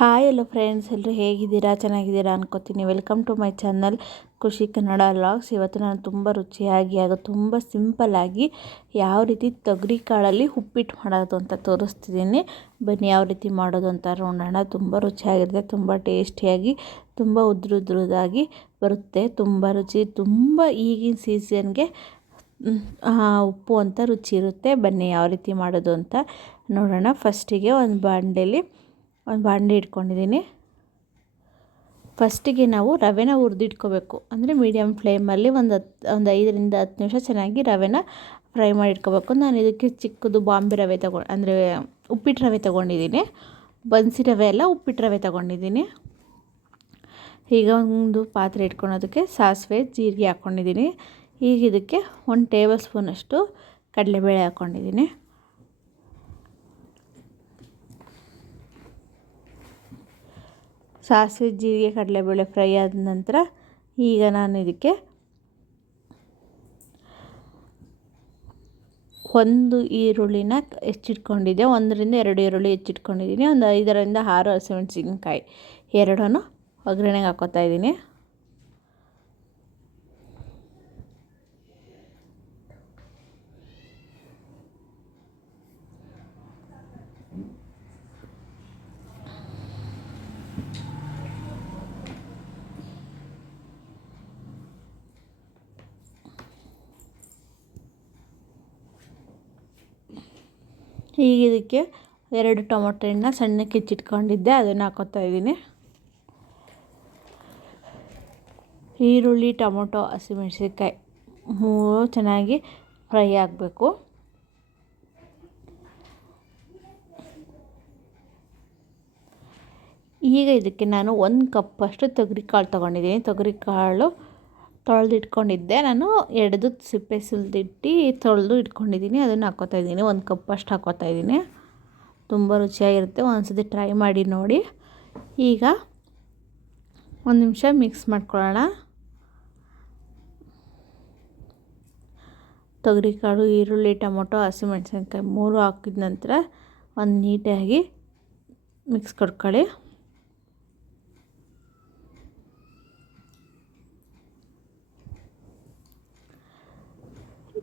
Hi hello friends, ಎಲ್ಲರೂ ಹೇಗಿದ್ದೀರಾ? ಚೆನ್ನಾಗಿದ್ದೀರಾ ಅನ್ಕೋತೀನಿ. ವೆಲ್ಕಮ್ ಟು ಮೈ ಚಾನಲ್ ಖುಷಿ ಕನ್ನಡ ವ್ಲಾಗ್ಸ್. ಇವತ್ತು ನಾನು ತುಂಬ ರುಚಿಯಾಗಿ ಹಾಗೂ ತುಂಬ ಸಿಂಪಲ್ಲಾಗಿ ಯಾವ ರೀತಿ ತೊಗರಿ ಕಾಳಲ್ಲಿ ಉಪ್ಪಿಟ್ಟು ಮಾಡೋದು ಅಂತ ತೋರಿಸ್ತಿದ್ದೀನಿ. ಬನ್ನಿ ಯಾವ ರೀತಿ ಮಾಡೋದು ಅಂತ ನೋಡೋಣ. ತುಂಬ ರುಚಿಯಾಗಿರುತ್ತೆ, ತುಂಬ ಟೇಸ್ಟಿಯಾಗಿ, ತುಂಬ ಉದ್ರುದಾಗಿ ಬರುತ್ತೆ. ತುಂಬ ರುಚಿ, ತುಂಬ ಈಗಿನ ಸೀಸನ್ಗೆ ಉಪ್ಪು ಅಂತ ರುಚಿ ಇರುತ್ತೆ. ಬನ್ನಿ ಯಾವ ರೀತಿ ಮಾಡೋದು ಅಂತ ನೋಡೋಣ. ಫಸ್ಟಿಗೆ ಒಂದು ಬಾಂಡೆ ಇಟ್ಕೊಂಡಿದ್ದೀನಿ. ಫಸ್ಟಿಗೆ ನಾವು ರವೆನ ಹುರಿದಿಟ್ಕೋಬೇಕು. ಅಂದರೆ ಮೀಡಿಯಮ್ ಫ್ಲೇಮಲ್ಲಿ ಒಂದು 5 ರಿಂದ 10 ನಿಮಿಷ ಚೆನ್ನಾಗಿ ರವೆನ ಫ್ರೈ ಮಾಡಿ ಇಟ್ಕೋಬೇಕು. ನಾನು ಇದಕ್ಕೆ ಚಿಕ್ಕದು ಬಾಂಬೆ ರವೆ ಅಂದರೆ ಉಪ್ಪಿಟ್ಟು ರವೆ ತೊಗೊಂಡಿದ್ದೀನಿ. ಬನ್ಸಿ ರವೆ ಅಲ್ಲ, ಉಪ್ಪಿಟ್ಟು ರವೆ ತೊಗೊಂಡಿದ್ದೀನಿ. ಈಗ ಒಂದು ಪಾತ್ರೆ ಇಟ್ಕೊಳೋದಕ್ಕೆ ಸಾಸಿವೆ ಜೀರಿಗೆ ಹಾಕ್ಕೊಂಡಿದ್ದೀನಿ. ಈಗ ಇದಕ್ಕೆ 1 ಟೇಬಲ್ ಸ್ಪೂನಷ್ಟು ಕಡಲೆಬೇಳೆ ಹಾಕ್ಕೊಂಡಿದ್ದೀನಿ. ಸಾಸಿವೆ ಜೀರಿಗೆ ಕಡಲೆಬೇಳೆ ಫ್ರೈ ಆದ ನಂತರ ಈಗ ನಾನು ಇದಕ್ಕೆ 1 ಈರುಳ್ಳಿನ ಹೆಚ್ಚಿಟ್ಕೊಂಡಿದ್ದೆ. 1 ರಿಂದ 2 ಈರುಳ್ಳಿ ಹೆಚ್ಚಿಟ್ಕೊಂಡಿದ್ದೀನಿ. ಒಂದು 5 ರಿಂದ 6 ಹಸಿಮೆಣಸಿನ್ಕಾಯಿ ಎರಡನ್ನೂ ಒಗ್ಗರಣೆಗೆ ಹಾಕ್ಕೋತಾ ಇದ್ದೀನಿ. ಈಗ ಇದಕ್ಕೆ 2 ಟೊಮೊಟೊ ಹಣ್ಣನ್ನ ಸಣ್ಣಕ್ಕೆ ಹೆಚ್ಚಿಟ್ಕೊಂಡಿದ್ದೆ, ಅದನ್ನು ಹಾಕ್ಕೋತಾ ಇದ್ದೀನಿ. ಈರುಳ್ಳಿ, ಟೊಮೊಟೊ, ಹಸಿಮೆಣಸಿನ್ಕಾಯಿ 3 ಚೆನ್ನಾಗಿ ಫ್ರೈ ಆಗಬೇಕು. ಈಗ ಇದಕ್ಕೆ ನಾನು 1 ಕಪ್ಪಷ್ಟು ತೊಗರಿಕಾಳು ತೊಗೊಂಡಿದ್ದೀನಿ. ತೊಗರಿಕಾಳು ತೊಳೆದಿಟ್ಕೊಂಡಿದ್ದೆ. ನಾನು ಎಡೆದು ಸಿಪ್ಪೆ ಸುಲಿದಿಟ್ಟು ತೊಳೆದು ಇಟ್ಕೊಂಡಿದ್ದೀನಿ. ಅದನ್ನು ಹಾಕ್ಕೋತಾ ಇದ್ದೀನಿ. 1 ಕಪ್ಪಷ್ಟು ಹಾಕ್ಕೋತಾ ಇದ್ದೀನಿ. ತುಂಬ ರುಚಿಯಾಗಿರುತ್ತೆ, ಒಂದ್ಸತಿ ಟ್ರೈ ಮಾಡಿ ನೋಡಿ. ಈಗ 1 ನಿಮಿಷ ಮಿಕ್ಸ್ ಮಾಡ್ಕೊಳ್ಳೋಣ. ತೊಗರಿಕಾಳು, ಈರುಳ್ಳಿ, ಟೊಮೊಟೊ, ಹಸಿಮೆಣಸಿನ್ಕಾಯಿ 3 ಹಾಕಿದ ನಂತರ ಒಂದು ನೀಟಾಗಿ ಮಿಕ್ಸ್ ಕೊಡ್ಕೊಳ್ಳಿ.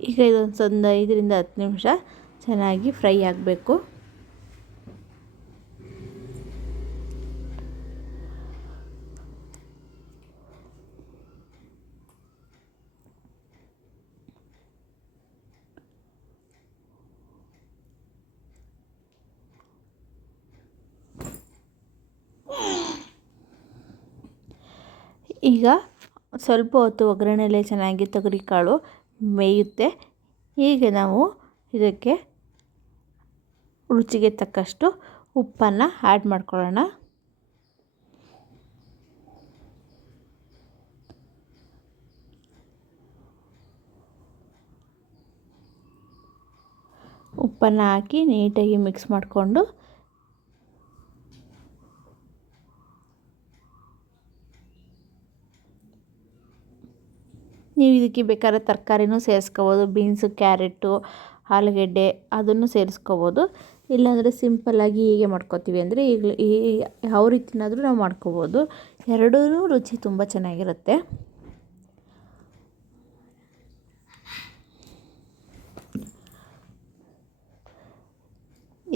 ಈಗ ಇದೊಂದು 5 ರಿಂದ 10 ನಿಮಿಷ ಚೆನ್ನಾಗಿ ಫ್ರೈ ಆಗಬೇಕು. ಈಗ ಸ್ವಲ್ಪ ಹೊತ್ತು ಒಗ್ಗರಣೆಯಲ್ಲೇ ಚೆನ್ನಾಗಿ ತೊಗರಿಕಾಳು ಬೇಯುತ್ತೆ. ಈಗ ನಾವು ಇದಕ್ಕೆ ರುಚಿಗೆ ತಕ್ಕಷ್ಟು ಉಪ್ಪನ್ನು ಆ್ಯಡ್ ಮಾಡ್ಕೊಳ್ಳೋಣ. ಉಪ್ಪನ್ನು ಹಾಕಿ ನೀಟಾಗಿ ಮಿಕ್ಸ್ ಮಾಡಿಕೊಂಡು ನೀವು ಇದಕ್ಕೆ ಬೇಕಾದ್ರೆ ತರಕಾರಿನೂ ಸೇರಿಸ್ಕೋಬೋದು. ಬೀನ್ಸು, ಕ್ಯಾರೆಟು, ಆಲೂಗೆಡ್ಡೆ ಅದನ್ನು ಸೇರಿಸ್ಕೋಬೋದು. ಇಲ್ಲಾಂದರೆ ಸಿಂಪಲ್ಲಾಗಿ ಹೀಗೆ ಮಾಡ್ಕೋತೀವಿ ಅಂದರೆ ಈ ಯಾವ ರೀತಿನಾದರೂ ನಾವು ಮಾಡ್ಕೋಬೋದು. ಎರಡೂ ರುಚಿ ತುಂಬ ಚೆನ್ನಾಗಿರುತ್ತೆ.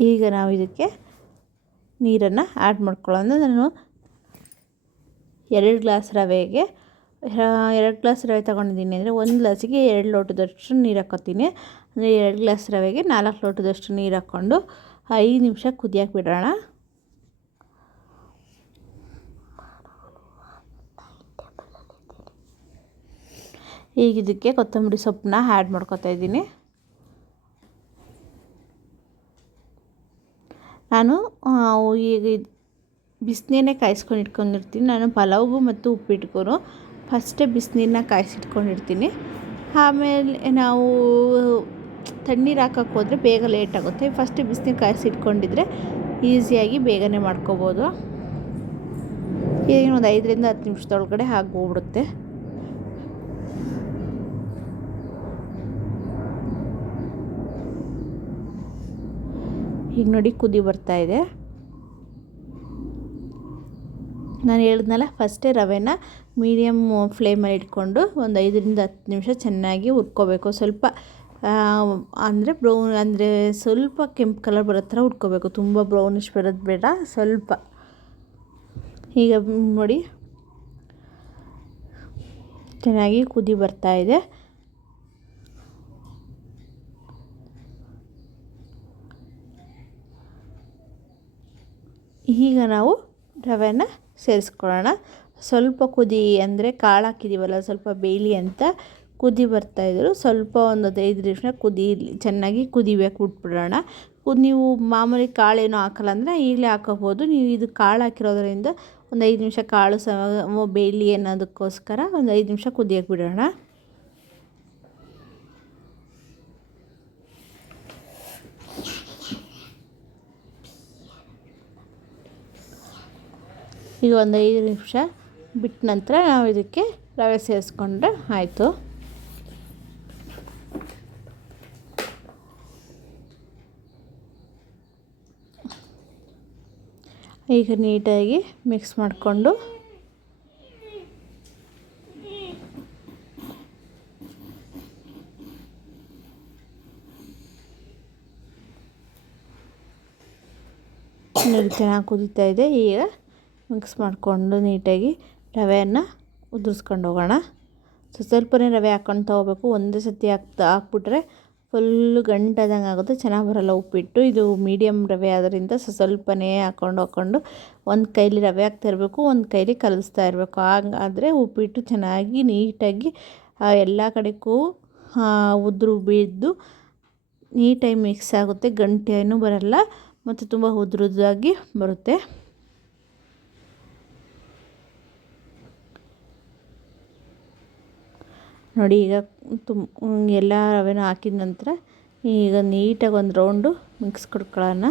ಈಗ ನಾವು ಇದಕ್ಕೆ ನೀರನ್ನು ಆ್ಯಡ್ ಮಾಡ್ಕೊಳ್ಳೋಣ. ನಾನು 2 ಗ್ಲಾಸ್ ರವೆಗೆ 2 ಗ್ಲಾಸ್ ರವೆ ತೊಗೊಂಡಿದ್ದೀನಿ. ಅಂದರೆ 1 ಗ್ಲಾಸಿಗೆ 2 ಲೋಟದಷ್ಟು ನೀರು ಹಾಕ್ಕೋತೀನಿ. ಅಂದರೆ 2 ಗ್ಲಾಸ್ ರವೆಗೆ 4 ಲೋಟದಷ್ಟು ನೀರು ಹಾಕ್ಕೊಂಡು 5 ನಿಮಿಷ ಕುದಿಯೋಕೆ ಬಿಡೋಣ. ಈಗ ಇದಕ್ಕೆ ಕೊತ್ತಂಬರಿ ಸೊಪ್ಪನ್ನ ಆ್ಯಡ್ ಮಾಡ್ಕೊತಾ ಇದ್ದೀನಿ. ನಾನು ಈಗ ಬಿಸಿನೀರನ್ನೇ ಕಾಯಿಸ್ಕೊಂಡು ಇಟ್ಕೊಂಡಿರ್ತೀನಿ. ನಾನು ಪಲಾವ್ಗೂ ಮತ್ತು ಉಪ್ಪಿಟ್ಟಿಗೂ ಫಸ್ಟೇ ಬಿಸಿನೀರನ್ನ ಕಾಯಿಸಿಟ್ಕೊಂಡಿರ್ತೀನಿ. ಆಮೇಲೆ ನಾವು ತಣ್ಣೀರು ಹಾಕೋಕ್ಕೆ ಹೋದರೆ ಬೇಗ ಲೇಟ್ ಆಗುತ್ತೆ. ಫಸ್ಟೇ ಬಿಸಿನೀರು ಕಾಯಿಸಿಟ್ಕೊಂಡಿದ್ರೆ ಈಸಿಯಾಗಿ ಬೇಗನೆ ಮಾಡ್ಕೋಬೋದು. ಈಗ ಒಂದು 5 ರಿಂದ 10 ನಿಮಿಷದೊಳಗಡೆ ಆಗೋಗ್ಬಿಡುತ್ತೆ. ಈಗ ನೋಡಿ ಕುದಿ ಬರ್ತಾ ಇದೆ. ನಾನು ಹೇಳಿದ್ನಲ್ಲ ಫಸ್ಟೇ ರವೆನ ಮೀಡಿಯಮ್ ಫ್ಲೇಮಲ್ಲಿ ಇಟ್ಕೊಂಡು ಒಂದು 5 ರಿಂದ 10 ನಿಮಿಷ ಚೆನ್ನಾಗಿ ಹುರ್ಕೋಬೇಕು. ಸ್ವಲ್ಪ ಅಂದರೆ ಬ್ರೌನ್ ಅಂದರೆ ಸ್ವಲ್ಪ ಕೆಂಪು ಕಲರ್ ಬರೋ ಥರ ಹುರ್ಕೋಬೇಕು. ತುಂಬ ಬ್ರೌನಿಷ್ ಬರೋದು ಬೇಡ, ಸ್ವಲ್ಪ. ಈಗ ನೋಡಿ ಚೆನ್ನಾಗಿ ಕುದಿ ಬರ್ತಾ ಇದೆ. ಈಗ ನಾವು ರವೆನ ಸೇರಿಸ್ಕೊಳ್ಳೋಣ. ಸ್ವಲ್ಪ ಕುದಿ ಅಂದರೆ ಕಾಳು ಹಾಕಿದ್ದೀವಲ್ಲ, ಸ್ವಲ್ಪ ಬೇಯಲಿ ಅಂತ ಕುದಿ ಬರ್ತಾಯಿದ್ರು. ಸ್ವಲ್ಪ ಒಂದು 5 ನಿಮಿಷ ಚೆನ್ನಾಗಿ ಕುದಿಬೇಕು, ಬಿಟ್ಬಿಡೋಣ. ನೀವು ಮಾಮೂಲಿ ಕಾಳೇನೋ ಹಾಕಲ್ಲ ಅಂದರೆ ಈಗಲೇ ಹಾಕೋಬೋದು. ನೀವು ಇದು ಕಾಳು ಹಾಕಿರೋದ್ರಿಂದ ಒಂದು 5 ನಿಮಿಷ ಕಾಳು ಬೇಯಲಿ ಅನ್ನೋದಕ್ಕೋಸ್ಕರ ಒಂದು 5 ನಿಮಿಷ ಕುದಿಯೋಕೆ ಬಿಡೋಣ. ಈಗ ಒಂದು 5 ನಿಮಿಷ ಬಿಟ್ಟ ನಂತರ ನಾವು ಇದಕ್ಕೆ ರವೆ ಸೇರಿಸ್ಕೊಂಡ್ರೆ ಆಯಿತು. ಈಗ ನೀಟಾಗಿ ಮಿಕ್ಸ್ ಮಾಡಿಕೊಂಡು ನೀರು ಚೆನ್ನಾಗಿ ಕುದೀತಾ ಇದೆ. ಈಗ ಮಿಕ್ಸ್ ಮಾಡಿಕೊಂಡು ನೀಟಾಗಿ ರವೆಯನ್ನು ಉದುರಿಸ್ಕೊಂಡು ಹೋಗೋಣ. ಸ್ವಲ್ಪನೇ ರವೆ ಹಾಕ್ಕೊಂಡು ತೊಗೋಬೇಕು. ಒಂದೇ ಸತಿ ಹಾಕ್ಬಿಟ್ರೆ ಫುಲ್ಲು ಗಂಟಾದಂಗೆ ಆಗುತ್ತೆ, ಚೆನ್ನಾಗಿ ಬರೋಲ್ಲ ಉಪ್ಪಿಟ್ಟು. ಇದು ಮೀಡಿಯಮ್ ರವೆ ಆದ್ದರಿಂದ ಸ್ವಲ್ಪನೇ ಹಾಕ್ಕೊಂಡು ಒಂದು ಕೈಲಿ ರವೆ ಹಾಕ್ತಾ ಇರಬೇಕು, ಒಂದು ಕೈಲಿ ಕಲಿಸ್ತಾ ಇರಬೇಕು. ಹಾಗಾದರೆ ಉಪ್ಪಿಟ್ಟು ಚೆನ್ನಾಗಿ ನೀಟಾಗಿ ಎಲ್ಲ ಕಡೆಗೂ ಉದುರು ಬಿದ್ದು ನೀಟಾಗಿ ಮಿಕ್ಸ್ ಆಗುತ್ತೆ, ಗಂಟೇನೂ ಬರೋಲ್ಲ ಮತ್ತು ತುಂಬ ಉದುರುದಾಗಿ ಬರುತ್ತೆ. ನೋಡಿ ಈಗ ಎಲ್ಲ ರವೆನ ಹಾಕಿದ ನಂತರ ಈಗ ನೀಟಾಗಿ ಒಂದು ರೌಂಡು ಮಿಕ್ಸ್ ಕೊಡ್ಕೊಳ್ಳೋಣ.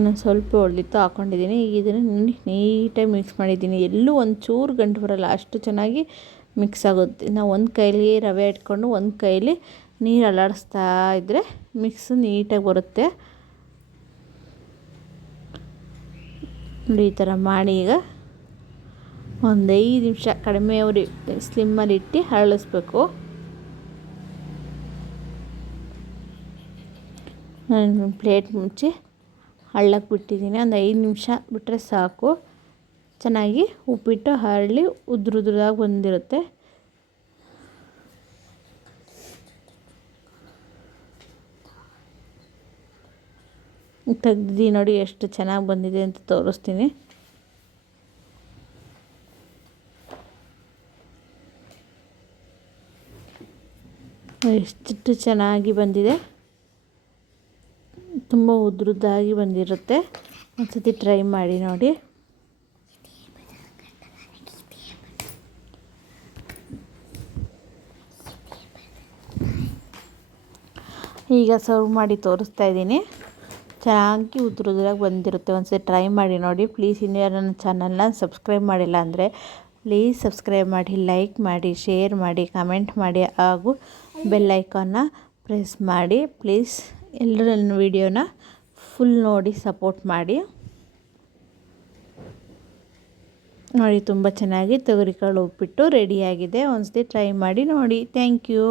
ನಾನು ಸ್ವಲ್ಪ ಒಳ್ಳಿತ್ತು ಹಾಕ್ಕೊಂಡಿದ್ದೀನಿ. ಈಗ ಇದನ್ನು ನೀಟಾಗಿ ಮಿಕ್ಸ್ ಮಾಡಿದ್ದೀನಿ. ಎಲ್ಲೂ ಒಂಚೂರು ಗಂಟು ಬರೋಲ್ಲ, ಅಷ್ಟು ಚೆನ್ನಾಗಿ ಮಿಕ್ಸ್ ಆಗುತ್ತೆ. ನಾವು ಒಂದು ಕೈಲಿ ರವೆ ಇಟ್ಕೊಂಡು ಒಂದು ಕೈಲಿ ನೀರು ಅಲ್ಲಾಡಿಸ್ತಾ ಇದ್ದರೆ ಮಿಕ್ಸ್ ನೀಟಾಗಿ ಬರುತ್ತೆ. ನೋಡಿ ಈ ಥರ ಮಾಡಿ ಈಗ ಒಂದು 5 ನಿಮಿಷ ಕಡಿಮೆ ಸ್ಲಿಮ್ಮಲ್ಲಿ ಇಟ್ಟು ಹರಳಿಸ್ಬೇಕು. ನಾನು ಪ್ಲೇಟ್ ಮುಚ್ಚಿ ಹಳ್ಳಕ್ಕೆ ಬಿಟ್ಟಿದ್ದೀನಿ. ಒಂದು 5 ನಿಮಿಷ ಬಿಟ್ಟರೆ ಸಾಕು. ಚೆನ್ನಾಗಿ ಉಪ್ಪಿಟ್ಟು ಹರಳಿ ಉದುರುದಾಗಿ ಬಂದಿರುತ್ತೆ. ತೆಗ್ದು ನೋಡಿ ಎಷ್ಟು ಚೆನ್ನಾಗಿ ಬಂದಿದೆ ಅಂತ ತೋರಿಸ್ತೀನಿ. ಎಷ್ಟು ಚೆನ್ನಾಗಿ ಬಂದಿದೆ, ತುಂಬ ಉದ್ರುದ್ದಾಗಿ ಬಂದಿರುತ್ತೆ. ಒಂದ್ಸತಿ ಟ್ರೈ ಮಾಡಿ ನೋಡಿ. ಈಗ ಸರ್ವ್ ಮಾಡಿ ತೋರಿಸ್ತಾ ಇದ್ದೀನಿ. ಚೆನ್ನಾಗಿ ಉದ್ರುದ್ರಾಗಿ ಬಂದಿರುತ್ತೆ. ಒಂದ್ಸತಿ ಟ್ರೈ ಮಾಡಿ ನೋಡಿ ಪ್ಲೀಸ್. ಇನ್ನೂ ನನ್ನ ಚಾನಲ್ನ ಸಬ್ಸ್ಕ್ರೈಬ್ ಮಾಡಿಲ್ಲ ಅಂದರೆ ಪ್ಲೀಸ್ ಸಬ್ಸ್ಕ್ರೈಬ್ ಮಾಡಿ, ಲೈಕ್ ಮಾಡಿ, ಶೇರ್ ಮಾಡಿ, ಕಮೆಂಟ್ ಮಾಡಿ ಹಾಗೂ ಬೆಲ್ ಐಕಾನ್ನ ಪ್ರೆಸ್ ಮಾಡಿ. ಪ್ಲೀಸ್ ಎಲ್ಲರೂ ನನ್ನ ವಿಡಿಯೋನ ಫುಲ್ ನೋಡಿ ಸಪೋರ್ಟ್ ಮಾಡಿ. ನೋಡಿ ತುಂಬ ಚೆನ್ನಾಗಿ ತೊಗರಿಕಾಳು ಉಪ್ಪಿಟ್ಟು ರೆಡಿಯಾಗಿದೆ. ಒಂದ್ಸತಿ ಟ್ರೈ ಮಾಡಿ ನೋಡಿ. Thank you.